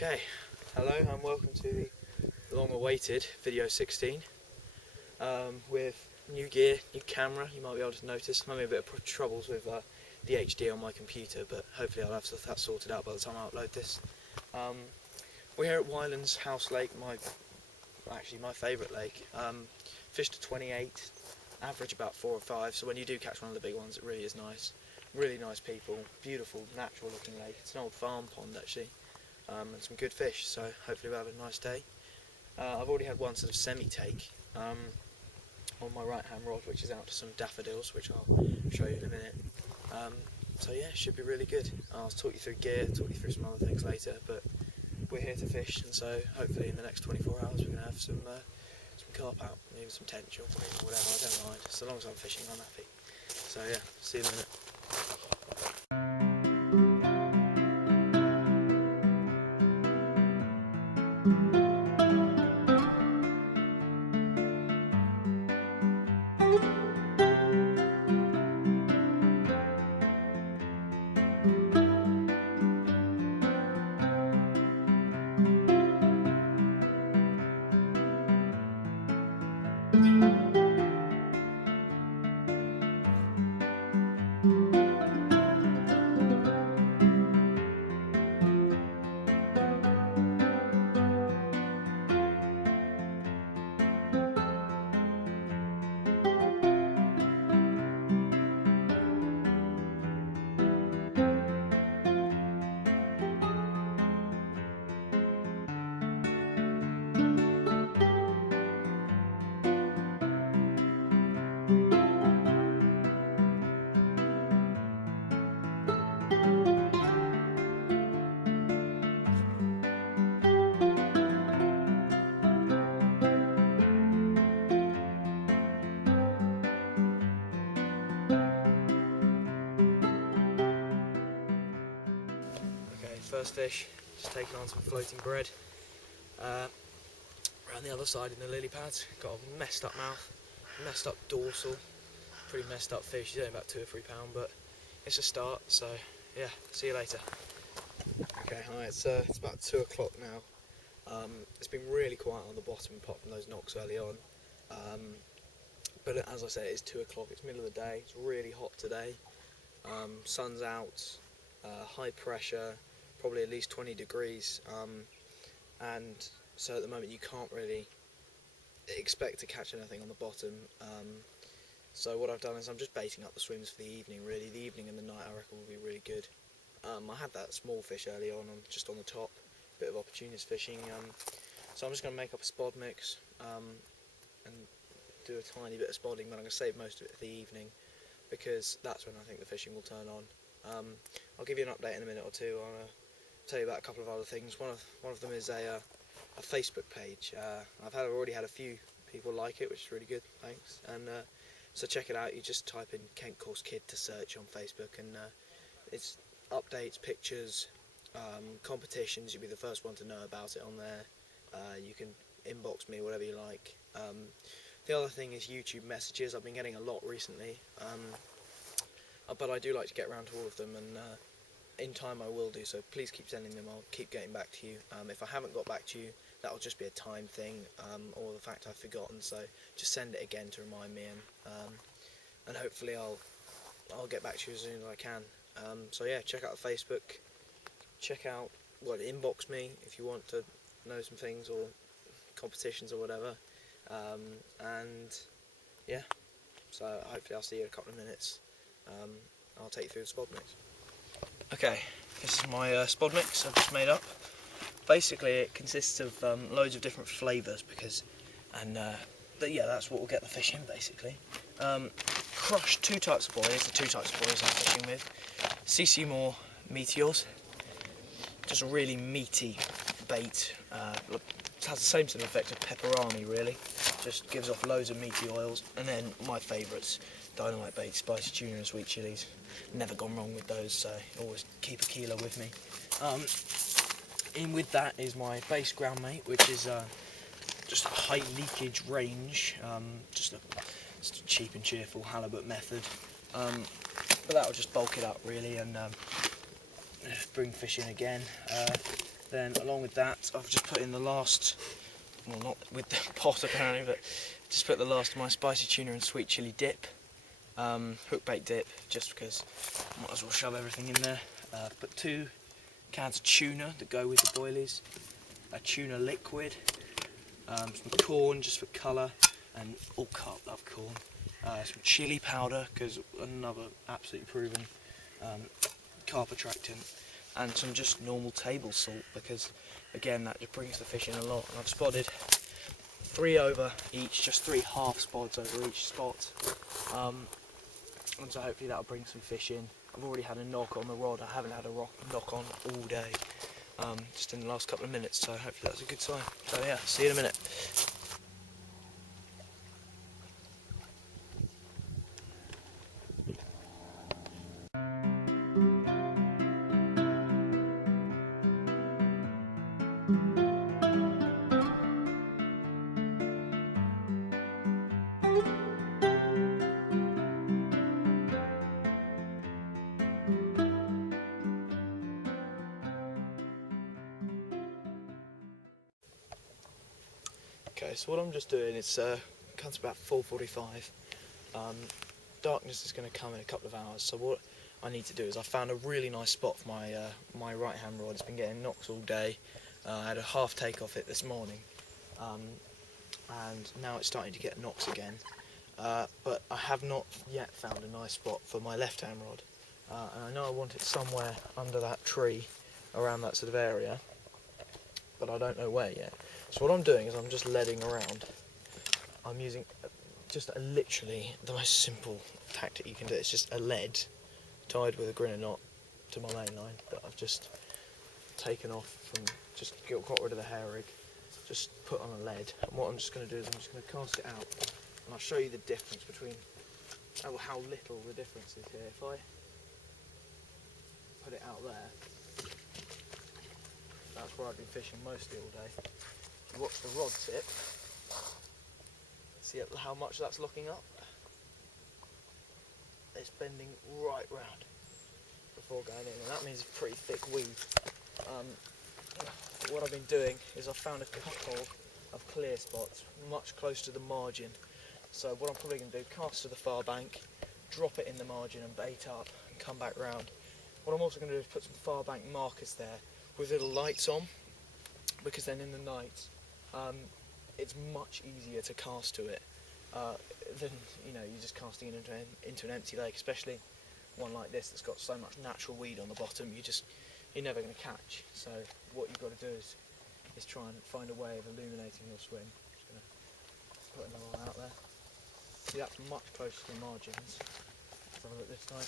Okay, hello and welcome to the long-awaited video 16 with new gear, new camera. You might be able to notice I'm having a bit of troubles with the HD on my computer, but hopefully I'll have that sorted out by the time I upload this. We're here at Wylands House Lake, my favourite lake. Fish to 28, average about 4 or 5, so when you do catch one of the big ones it really is nice. Really nice people, beautiful natural looking lake. It's an old farm pond actually. And some good fish, so hopefully we'll have a nice day. I've already had one sort of semi-take on my right hand rod, which is out to some daffodils, which I'll show you in a minute. So yeah, should be really good. I'll talk you through gear, talk you through some other things later, but we're here to fish, and so hopefully in the next 24 hours we're going to have some carp out, maybe some tench or whatever, I don't mind. So long as I'm fishing, I'm happy. So yeah, see you in a minute. First fish, just taking on some floating bread. Around the other side in the lily pads, got a messed up mouth, messed up dorsal, pretty messed up fish. He's only about 2 or 3 pound, but it's a start. So yeah, see you later. Okay, hi. It's about 2 o'clock now. It's been really quiet on the bottom, apart from those knocks early on. But as I said, it's 2 o'clock. It's middle of the day. It's really hot today. Sun's out. High pressure. Probably at least 20 degrees, and so at the moment you can't really expect to catch anything on the bottom. So what I've done is I'm just baiting up the swims for the evening. Really, the evening and the night I reckon will be really good. I had that small fish early on, just on the top, bit of opportunist fishing. So I'm just going to make up a spod mix and do a tiny bit of spodding, but I'm going to save most of it for the evening because that's when I think the fishing will turn on. I'll give you an update in a minute or two. I'll tell you about a couple of other things. One of them is a Facebook page. I've already had a few people like it, which is really good. Thanks. And so check it out. You just type in Kent Course Kid to search on Facebook, and it's updates, pictures, competitions. You'll be the first one to know about it on there. You can inbox me, whatever you like. The other thing is YouTube messages. I've been getting a lot recently. But I do like to get around to all of them, and in time I will do so. Please keep sending them. I'll keep getting back to you. If I haven't got back to you, that'll just be a time thing, or the fact I've forgotten. So just send it again to remind me, and hopefully I'll get back to you as soon as I can. So yeah, check out the Facebook. Inbox me if you want to know some things or competitions or whatever. And yeah, so hopefully I'll see you in a couple of minutes. I'll take you through the spod mix. Okay, this is my spod mix I've just made up. Basically it consists of loads of different flavours but yeah, that's what will get the fish in basically. Crushed 2 types of buoys, the 2 types of buoys I'm fishing with. CC Moore Meteors, just a really meaty bait. It has the same sort of effect of pepperoni really, just gives off loads of meaty oils. And then my favourites, dynamite bait, spicy tuna and sweet chilies. Never gone wrong with those, so always keep a kilo with me. In with that is my base ground mate, which is just a high leakage range, just a cheap and cheerful halibut method. But that will just bulk it up really and bring fish in again. Then along with that, I've just put in the last, well, not with the pot apparently, but just put the last of my spicy tuna and sweet chilli dip, hook bait dip, just because I might as well shove everything in there. Put 2 cans of tuna that go with the boilies, a tuna liquid, some corn just for colour, and all carp love corn, some chilli powder, because another absolutely proven carp attractant, and some just normal table salt, because again that just brings the fish in a lot. And I've spotted 3 over each, just 3 half spots over each spot, and so hopefully that'll bring some fish in. I've already had a knock on the rod. I haven't had a knock on all day, just in the last couple of minutes, so hopefully that's a good sign. So yeah, see you in a minute. Okay, so what I'm just doing is comes about 4:45. Darkness is going to come in a couple of hours, so what I need to do is I found a really nice spot for my my right hand rod. It's been getting knocks all day. I had a half take off it this morning, and now it's starting to get knocks again. But I have not yet found a nice spot for my left hand rod, and I know I want it somewhere under that tree, around that sort of area, but I don't know where yet. So what I'm doing is I'm just leading around. I'm using just literally the most simple tactic you can do. It's just a lead tied with a grinner knot to my main line that I've just taken off from, just got rid of the hair rig, just put on a lead. And what I'm just going to do is I'm just going to cast it out, and I'll show you the difference between, how little the difference is here. If I put it out there, that's where I've been fishing mostly all day. Watch the rod tip, see how much that's locking up. It's bending right round before going in, and that means a pretty thick weed. What I've been doing is I've found a couple of clear spots much close to the margin. So what I'm probably going to do, cast to the far bank, drop it in the margin and bait up and come back round. What I'm also going to do is put some far bank markers there with little lights on, because then in the night it's much easier to cast to it than you're just casting it into an empty lake, especially one like this that's got so much natural weed on the bottom. You're never going to catch. So what you've got to do is try and find a way of illuminating your swim. Just going to put another one out there. See, that's much closer to the margins. Let's have a look this time.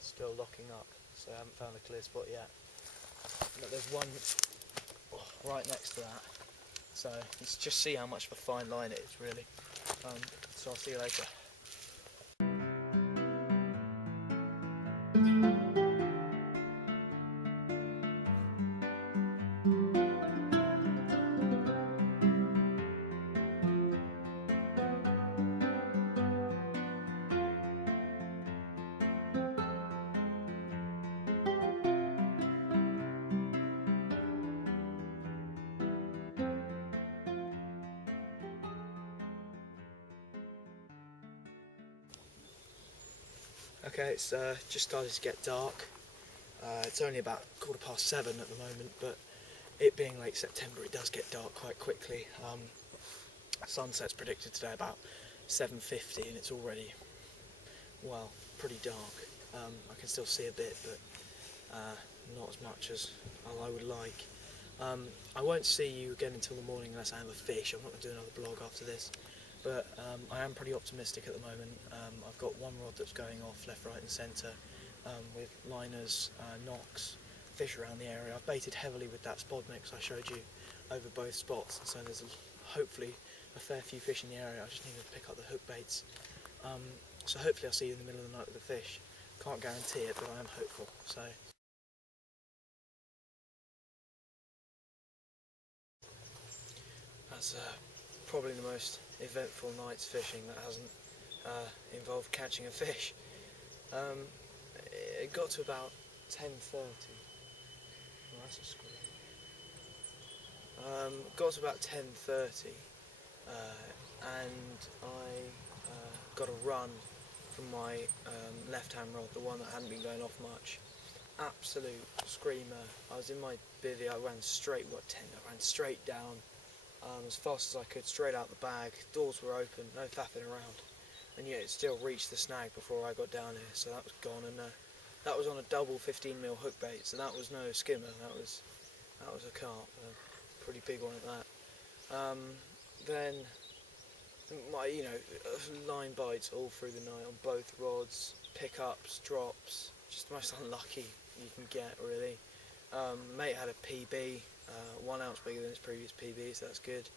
Still locking up, so I haven't found a clear spot yet. But there's one right next to that, so you just see how much of a fine line it is really. So I'll see you later. Okay, it's just started to get dark. It's only about 7:15 at the moment, but it being late September, it does get dark quite quickly. Sunset's predicted today about 7:50, and it's already, well, pretty dark. I can still see a bit, but not as much as I would like. I won't see you again until the morning unless I have a fish. I'm not going to do another blog after this. But I am pretty optimistic at the moment. I've got one rod that's going off left, right and centre with liners, knocks, fish around the area. I've baited heavily with that spod mix I showed you over both spots, so there's hopefully a fair few fish in the area. I just need to pick up the hook baits. So hopefully I'll see you in the middle of the night with the fish. Can't guarantee it, but I am hopeful. So. That's probably the most eventful night's fishing that hasn't involved catching a fish. it got to about 10:30. Oh, that's a screw. Got to about 10:30, and I got a run from my left-hand rod, the one that hadn't been going off much. Absolute screamer. I was in my bivvy. I ran straight. I ran straight down, as fast as I could, straight out the bag. Doors were open, no faffing around, and yet it still reached the snag before I got down here. So that was gone, and that was on a double 15mm hook bait. So that was no skimmer. That was a carp, a pretty big one at that. Then my line bites all through the night on both rods, pickups, drops. Just the most unlucky you can get, really. Mate had a PB, 1 ounce bigger than his previous PB, so that's good.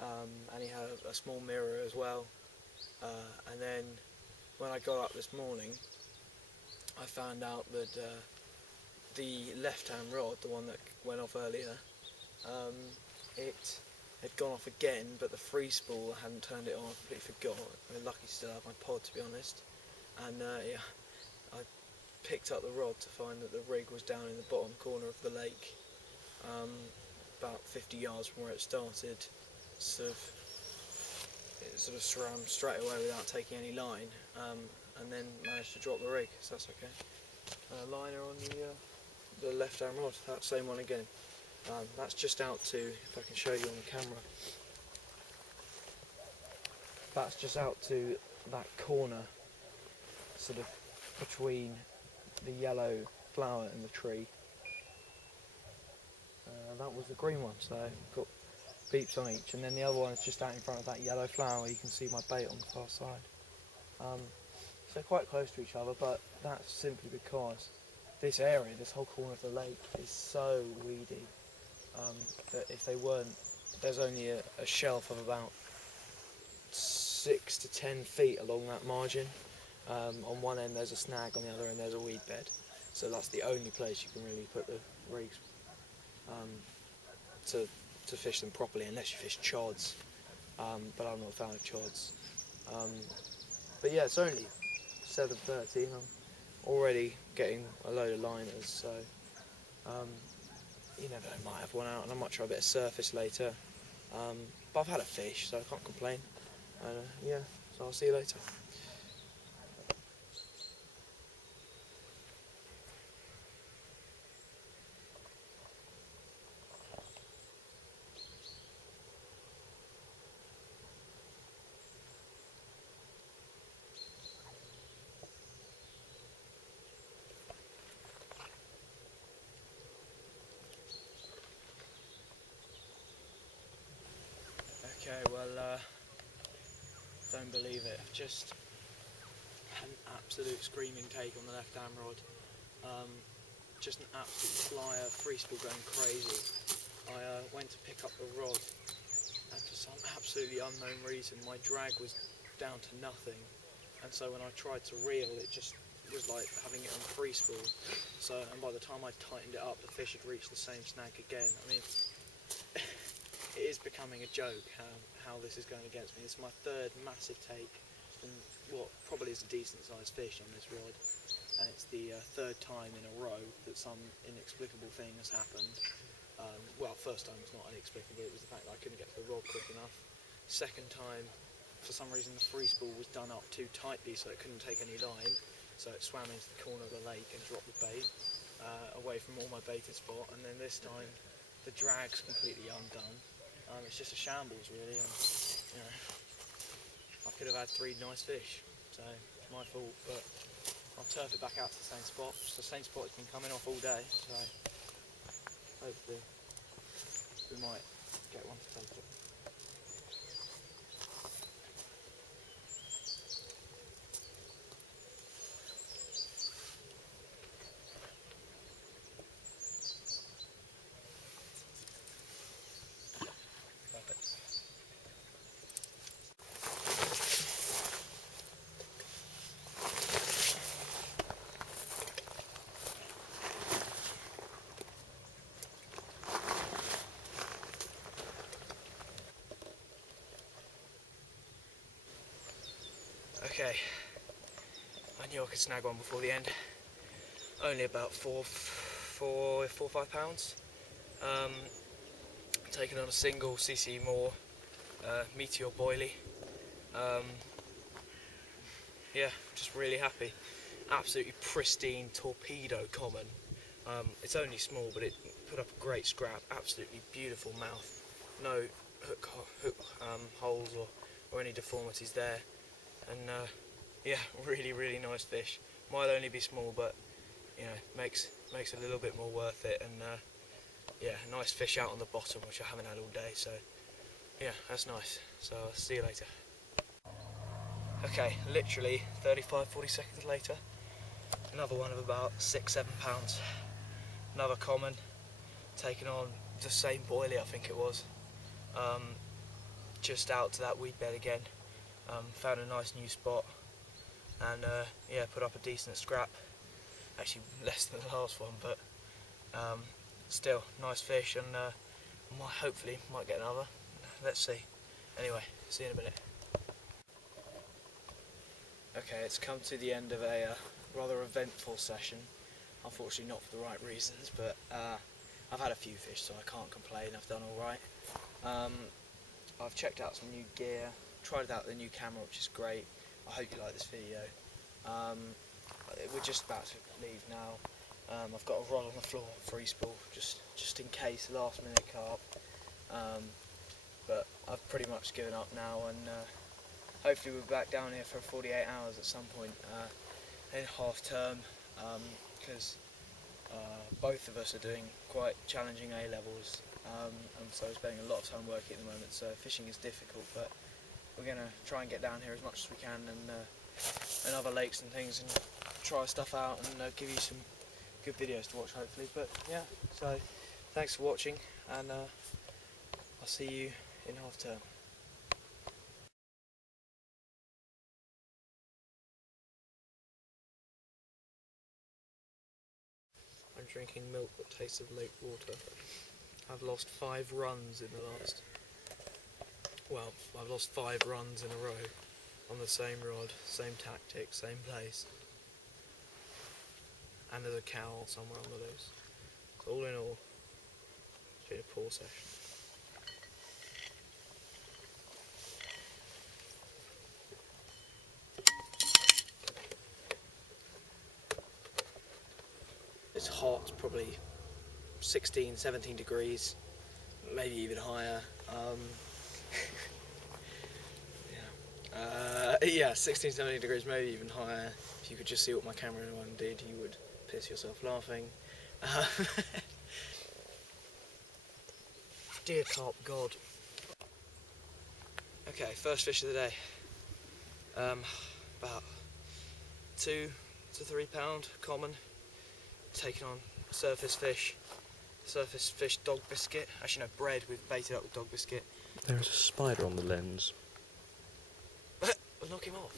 And he had a small mirror as well. And then when I got up this morning, I found out that the left-hand rod, the one that went off earlier, it had gone off again, but the free spool, I hadn't turned it on. I completely forgot. I'm lucky to still have my pod, to be honest. And yeah, I picked up the rod to find that the rig was down in the bottom corner of the lake, about 50 yards from where it started. It sort of swam straight away without taking any line, and then managed to drop the rig, so that's okay. Liner on the left-hand rod, that same one again. That's just out to, if I can show you on the camera, that's just out to that corner, sort of between the yellow flower and the tree. That was the green one, so got beeps on each, and then the other one is just out in front of that yellow flower. You can see my bait on the far side. So quite close to each other, but that's simply because this area, this whole corner of the lake, is so weedy that if they weren't, there's only a shelf of about 6 to 10 feet along that margin. On one end there's a snag, on the other end there's a weed bed. So that's the only place you can really put the rigs to fish them properly, unless you fish chods. But I'm not a fan of chods. But yeah, it's only 7:30 and I'm already getting a load of liners, so you never know, might have one out, and I might try a bit of surface later. But I've had a fish, so I can't complain. And yeah, so I'll see you later. Okay, well, don't believe it. I've just had an absolute screaming take on the left-hand rod. Just an absolute flyer, free spool going crazy. I went to pick up the rod, and for some absolutely unknown reason, my drag was down to nothing. And so when I tried to reel, it just was like having it on free spool. So, and by the time I tightened it up, the fish had reached the same snag again. I mean, it is becoming a joke how this is going against me. This is my third massive take from what probably is a decent sized fish on this rod, and it's the third time in a row that some inexplicable thing has happened. Well, first time was not inexplicable, it was the fact that I couldn't get to the rod quick enough. Second time, for some reason the free spool was done up too tightly so it couldn't take any line, so it swam into the corner of the lake and dropped the bait away from all my baited spot. And then this time the drag's completely undone. It's just a shambles, really, and you know, I could have had 3 nice fish, so it's my fault, but I'll turf it back out to the same spot. It's the same spot it's been coming off all day, so hopefully we might get one to take it. Okay, I knew I could snag one before the end. only about 4-5 pounds. Taken on a single CC Moore Meteor boilie. Yeah, just really happy. Absolutely pristine torpedo common. It's only small, but it put up a great scrap. Absolutely beautiful mouth. No hook holes or any deformities there. And yeah, really nice fish. Might only be small, but you know, makes it a little bit more worth it. And yeah, nice fish out on the bottom, which I haven't had all day. So yeah, that's nice. So I'll see you later. Okay, literally 35-40 seconds later, another one of about 6-7 pounds. Another common, taking on the same boilie, I think it was. Just out to that weed bed again. Found a nice new spot, and yeah, put up a decent scrap. Actually less than the last one, but still nice fish, and hopefully might get another. Let's see. Anyway, see you in a minute. Okay, it's come to the end of a rather eventful session. Unfortunately not for the right reasons, but I've had a few fish, so I can't complain. I've done alright. I've checked out some new gear, tried out the new camera, which is great. I hope you like this video. We're just about to leave now. I've got a rod on the floor, free spool, just in case, last minute carp. But I've pretty much given up now, and hopefully we're back down here for 48 hours at some point in half term, because both of us are doing quite challenging A levels, and so spending a lot of time working at the moment, so fishing is difficult, but we're going to try and get down here as much as we can, and other lakes and things, and try stuff out, and give you some good videos to watch hopefully. But yeah, so thanks for watching, and I'll see you in half term. I'm drinking milk that tastes of lake water. I've lost 5 runs in the last... Well, I've lost 5 runs in a row on the same rod, same tactic, same place. And there's a cow somewhere on the loose. So all in all, it's been a poor session. It's hot, probably 16, 17 degrees, maybe even higher. Yeah, 16, 17 degrees, maybe even higher. If you could just see what my cameraman did, you would piss yourself laughing. Dear carp god. Okay, first fish of the day. About 2 to 3 pound common. Taking on surface fish dog biscuit. Actually no, bread with baited up with dog biscuit. There's a spider on the lens. Knock him off.